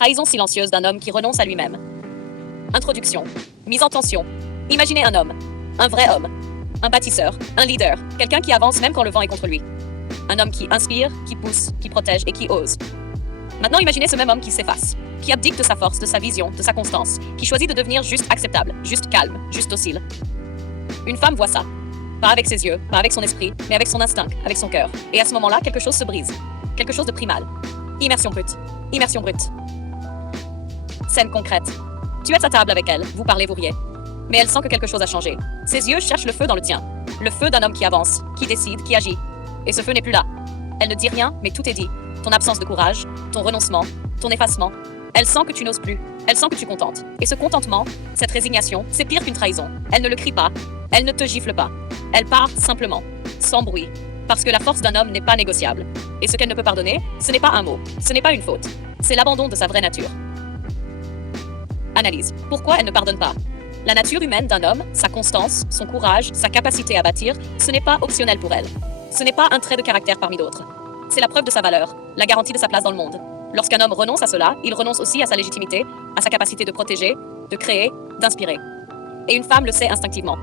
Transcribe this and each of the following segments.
Trahison silencieuse d'un homme qui renonce à lui-même. Introduction. Mise en tension. Imaginez un homme. Un vrai homme. Un bâtisseur. Un leader. Quelqu'un qui avance même quand le vent est contre lui. Un homme qui inspire, qui pousse, qui protège et qui ose. Maintenant, imaginez ce même homme qui s'efface. Qui abdique de sa force, de sa vision, de sa constance. Qui choisit de devenir juste acceptable, juste calme, juste docile. Une femme voit ça. Pas avec ses yeux, pas avec son esprit, mais avec son instinct, avec son cœur. Et à ce moment-là, quelque chose se brise. Quelque chose de primal. Immersion brute. Immersion brute. Scène concrète. Tu es à table avec elle, vous parlez, vous riez. Mais elle sent que quelque chose a changé. Ses yeux cherchent le feu dans le tien. Le feu d'un homme qui avance, qui décide, qui agit. Et ce feu n'est plus là. Elle ne dit rien, mais tout est dit. Ton absence de courage, ton renoncement, ton effacement. Elle sent que tu n'oses plus. Elle sent que tu contentes. Et ce contentement, cette résignation, c'est pire qu'une trahison. Elle ne le crie pas. Elle ne te gifle pas. Elle part simplement, sans bruit. Parce que la force d'un homme n'est pas négociable. Et ce qu'elle ne peut pardonner, ce n'est pas un mot. Ce n'est pas une faute. C'est l'abandon de sa vraie nature. Analyse. Pourquoi elle ne pardonne pas? La nature humaine d'un homme, sa constance, son courage, sa capacité à bâtir, ce n'est pas optionnel pour elle. Ce n'est pas un trait de caractère parmi d'autres. C'est la preuve de sa valeur, la garantie de sa place dans le monde. Lorsqu'un homme renonce à cela, il renonce aussi à sa légitimité, à sa capacité de protéger, de créer, d'inspirer. Et une femme le sait instinctivement.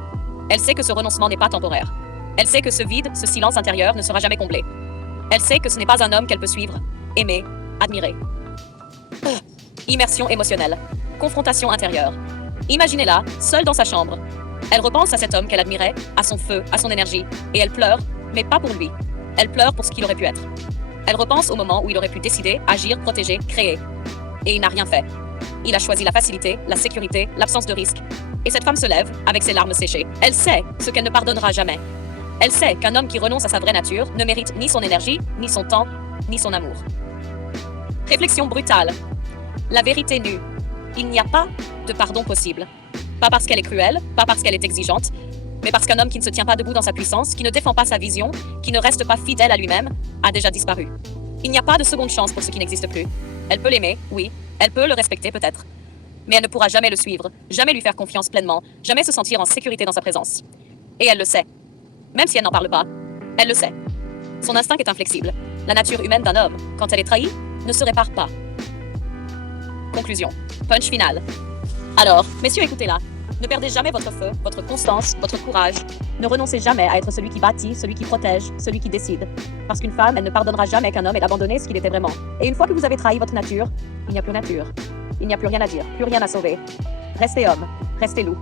Elle sait que ce renoncement n'est pas temporaire. Elle sait que ce vide, ce silence intérieur ne sera jamais comblé. Elle sait que ce n'est pas un homme qu'elle peut suivre, aimer, admirer. Immersion émotionnelle. Confrontation intérieure. Imaginez-la, seule dans sa chambre. Elle repense à cet homme qu'elle admirait, à son feu, à son énergie, et elle pleure, mais pas pour lui. Elle pleure pour ce qu'il aurait pu être. Elle repense au moment où il aurait pu décider, agir, protéger, créer. Et il n'a rien fait. Il a choisi la facilité, la sécurité, l'absence de risque. Et cette femme se lève, avec ses larmes séchées. Elle sait ce qu'elle ne pardonnera jamais. Elle sait qu'un homme qui renonce à sa vraie nature ne mérite ni son énergie, ni son temps, ni son amour. Réflexion brutale. La vérité nue. Il n'y a pas de pardon possible. Pas parce qu'elle est cruelle, pas parce qu'elle est exigeante, mais parce qu'un homme qui ne se tient pas debout dans sa puissance, qui ne défend pas sa vision, qui ne reste pas fidèle à lui-même, a déjà disparu. Il n'y a pas de seconde chance pour ce qui n'existe plus. Elle peut l'aimer, oui, elle peut le respecter peut-être. Mais elle ne pourra jamais le suivre, jamais lui faire confiance pleinement, jamais se sentir en sécurité dans sa présence. Et elle le sait. Même si elle n'en parle pas, elle le sait. Son instinct est inflexible. La nature humaine d'un homme, quand elle est trahie, ne se répare pas. Conclusion. Punch final. Alors, messieurs, écoutez-la. Ne perdez jamais votre feu, votre constance, votre courage. Ne renoncez jamais à être celui qui bâtit, celui qui protège, celui qui décide. Parce qu'une femme, elle ne pardonnera jamais qu'un homme ait abandonné ce qu'il était vraiment. Et une fois que vous avez trahi votre nature, il n'y a plus nature. Il n'y a plus rien à dire, plus rien à sauver. Restez homme, restez loup.